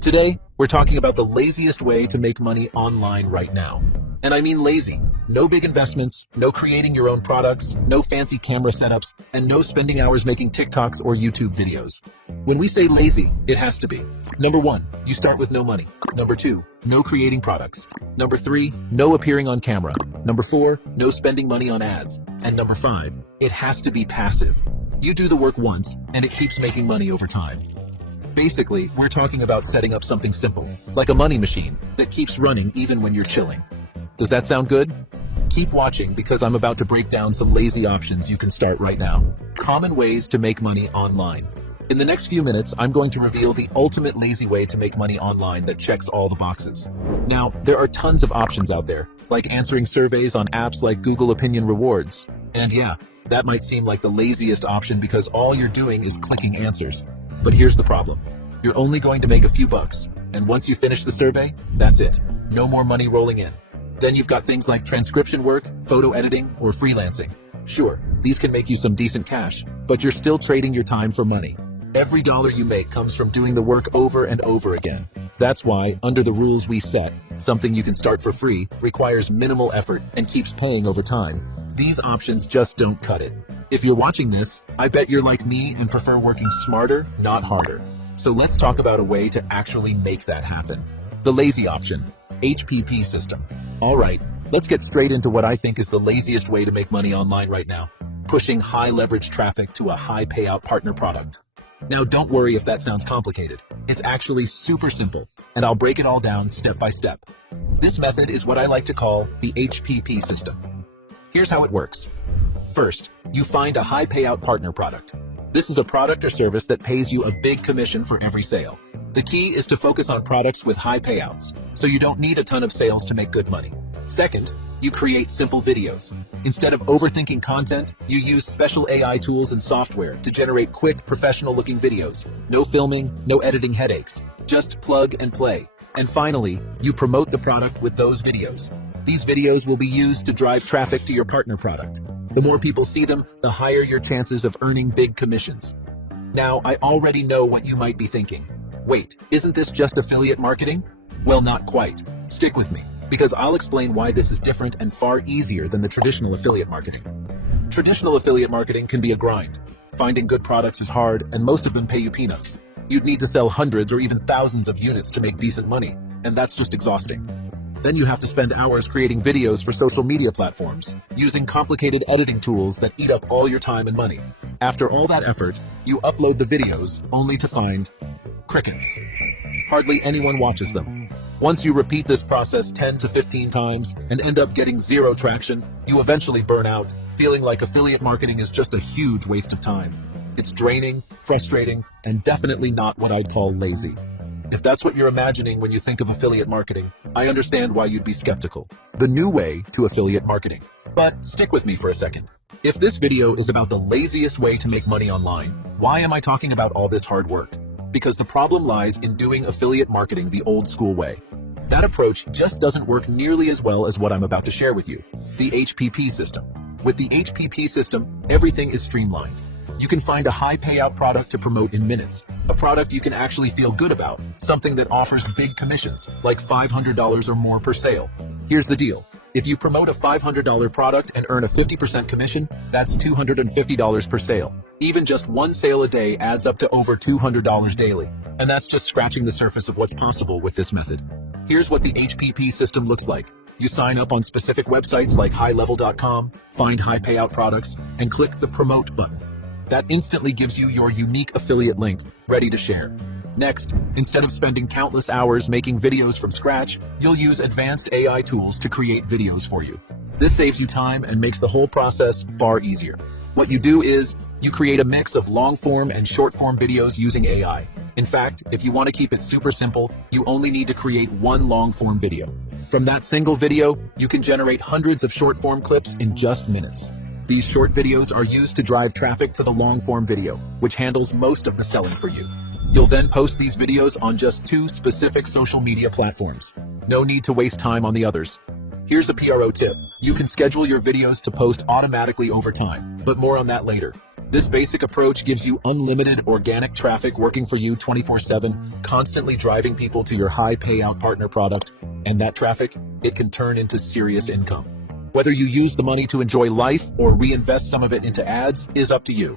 Today, we're talking about the laziest way to make money online right now. And I mean lazy. No big investments, no creating your own products, no fancy camera setups, and no spending hours making TikToks or YouTube videos. When we say lazy, it has to be. Number 1, you start with no money. Number 2, no creating products. Number 3, no appearing on camera. Number 4, no spending money on ads. And number 5, it has to be passive. You do the work once, and it keeps making money over time. Basically, we're talking about setting up something simple, like a money machine that keeps running even when you're chilling. Does that sound good? Keep watching because I'm about to break down some lazy options you can start right now. Common ways to make money online. In the next few minutes, I'm going to reveal the ultimate lazy way to make money online that checks all the boxes. Now, there are tons of options out there, like answering surveys on apps like Google Opinion Rewards. And yeah, that might seem like the laziest option because all you're doing is clicking answers. But here's the problem. You're only going to make a few bucks, and once you finish the survey, that's it. No more money rolling in. Then you've got things like transcription work, photo editing, or freelancing. Sure, these can make you some decent cash, but you're still trading your time for money. Every dollar you make comes from doing the work over and over again. That's why, under the rules we set, something you can start for free requires minimal effort and keeps paying over time. These options just don't cut it. If you're watching this, I bet you're like me and prefer working smarter, not harder. So let's talk about a way to actually make that happen. The lazy option, HPP System. All right, let's get straight into what I think is the laziest way to make money online right now, pushing high leverage traffic to a high payout partner product. Now don't worry if that sounds complicated. It's actually super simple, and I'll break it all down step by step. This method is what I like to call the HPP system. Here's how it works. First, you find a high payout partner product. This is a product or service that pays you a big commission for every sale. The key is to focus on products with high payouts, so you don't need a ton of sales to make good money. Second, you create simple videos. Instead of overthinking content, you use special AI tools and software to generate quick, professional-looking videos. No filming, no editing headaches. Just plug and play. And finally, you promote the product with those videos. These videos will be used to drive traffic to your partner product. The more people see them, the higher your chances of earning big commissions. Now, I already know what you might be thinking. Wait, isn't this just affiliate marketing? Well, not quite. Stick with me, because I'll explain why this is different and far easier than the traditional affiliate marketing. Traditional affiliate marketing can be a grind. Finding good products is hard, and most of them pay you peanuts. You'd need to sell hundreds or even thousands of units to make decent money, and that's just exhausting. Then you have to spend hours creating videos for social media platforms, using complicated editing tools that eat up all your time and money. After all that effort, you upload the videos only to find crickets. Hardly anyone watches them. Once you repeat this process 10 to 15 times and end up getting zero traction, you eventually burn out, feeling like affiliate marketing is just a huge waste of time. It's draining, frustrating, and definitely not what I'd call lazy. If that's what you're imagining when you think of affiliate marketing, I understand why you'd be skeptical. The new way to affiliate marketing. But stick with me for a second. If this video is about the laziest way to make money online, why am I talking about all this hard work? Because the problem lies in doing affiliate marketing the old school way. That approach just doesn't work nearly as well as what I'm about to share with you, the HPP system. With the HPP system, everything is streamlined. You can find a high payout product to promote in minutes, a product you can actually feel good about, something that offers big commissions, like $500 or more per sale. Here's the deal. If you promote a $500 product and earn a 50% commission, that's $250 per sale. Even just one sale a day adds up to over $200 daily. And that's just scratching the surface of what's possible with this method. Here's what the HPP system looks like. You sign up on specific websites like GoHighLevel.com, find high payout products, and click the Promote button. That instantly gives you your unique affiliate link, ready to share. Next, instead of spending countless hours making videos from scratch, you'll use advanced AI tools to create videos for you. This saves you time and makes the whole process far easier. What you do is, you create a mix of long-form and short-form videos using AI. In fact, if you want to keep it super simple, you only need to create one long-form video. From that single video, you can generate hundreds of short-form clips in just minutes. These short videos are used to drive traffic to the long-form video, which handles most of the selling for you. You'll then post these videos on just 2 specific social media platforms. No need to waste time on the others. Here's a PRO tip. You can schedule your videos to post automatically over time, but more on that later. This basic approach gives you unlimited organic traffic working for you 24/7, constantly driving people to your high payout partner product, and that traffic, it can turn into serious income. Whether you use the money to enjoy life or reinvest some of it into ads is up to you.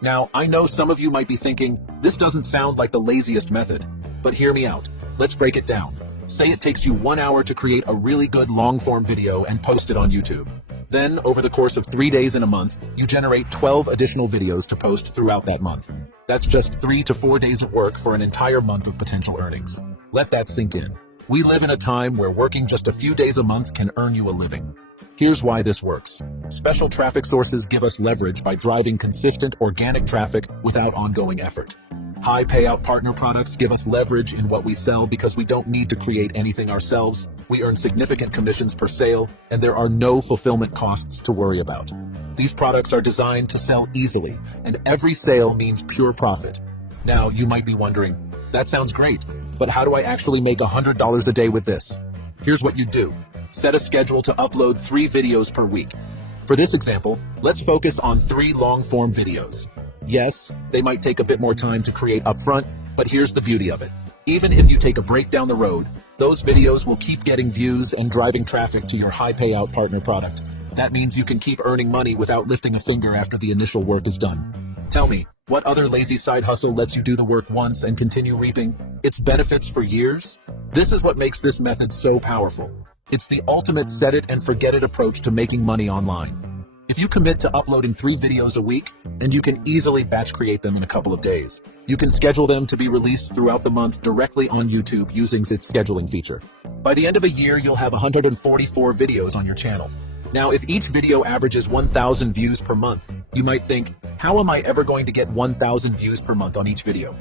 Now, I know some of you might be thinking, this doesn't sound like the laziest method, but hear me out. Let's break it down. Say it takes you 1 hour to create a really good long-form video and post it on YouTube. Then, over the course of 3 days in a month, you generate 12 additional videos to post throughout that month. That's just 3 to 4 days of work for an entire month of potential earnings. Let that sink in. We live in a time where working just a few days a month can earn you a living. Here's why this works. Special traffic sources give us leverage by driving consistent organic traffic without ongoing effort. High payout partner products give us leverage in what we sell because we don't need to create anything ourselves. We earn significant commissions per sale, and there are no fulfillment costs to worry about. These products are designed to sell easily, and every sale means pure profit. Now, you might be wondering, that sounds great, but how do I actually make $100 a day with this? Here's what you do. Set a schedule to upload 3 videos per week. For this example, let's focus on 3 long-form videos. Yes, they might take a bit more time to create upfront, but here's the beauty of it. Even if you take a break down the road, those videos will keep getting views and driving traffic to your high payout partner product. That means you can keep earning money without lifting a finger after the initial work is done. Tell me, what other lazy side hustle lets you do the work once and continue reaping its benefits for years? This is what makes this method so powerful. It's the ultimate set it and forget it approach to making money online. If you commit to uploading 3 videos a week, and you can easily batch create them in a couple of days, you can schedule them to be released throughout the month directly on YouTube using its scheduling feature. By the end of a year, you'll have 144 videos on your channel. Now, if each video averages 1,000 views per month, you might think, how am I ever going to get 1,000 views per month on each video?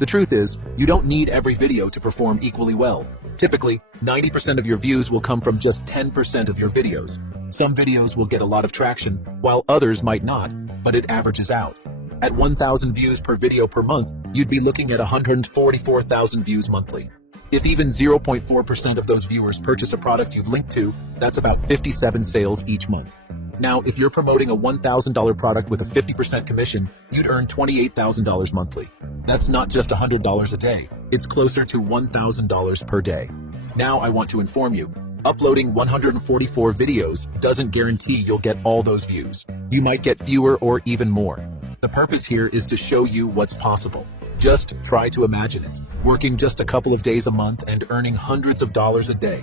The truth is, you don't need every video to perform equally well. Typically, 90% of your views will come from just 10% of your videos. Some videos will get a lot of traction, while others might not, but it averages out. At 1,000 views per video per month, you'd be looking at 144,000 views monthly. If even 0.4% of those viewers purchase a product you've linked to, that's about 57 sales each month. Now, if you're promoting a $1,000 product with a 50% commission, you'd earn $28,000 monthly. That's not just $100 a day, it's closer to $1,000 per day. Now I want to inform you, uploading 144 videos doesn't guarantee you'll get all those views. You might get fewer or even more. The purpose here is to show you what's possible. Just try to imagine it, working just a couple of days a month and earning hundreds of dollars a day.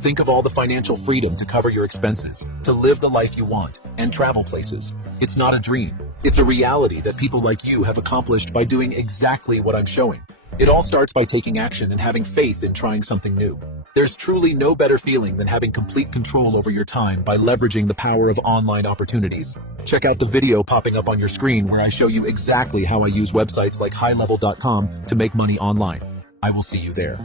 Think of all the financial freedom to cover your expenses, to live the life you want, and travel places. It's not a dream. It's a reality that people like you have accomplished by doing exactly what I'm showing. It all starts by taking action and having faith in trying something new. There's truly no better feeling than having complete control over your time by leveraging the power of online opportunities. Check out the video popping up on your screen where I show you exactly how I use websites like HighLevel.com to make money online. I will see you there.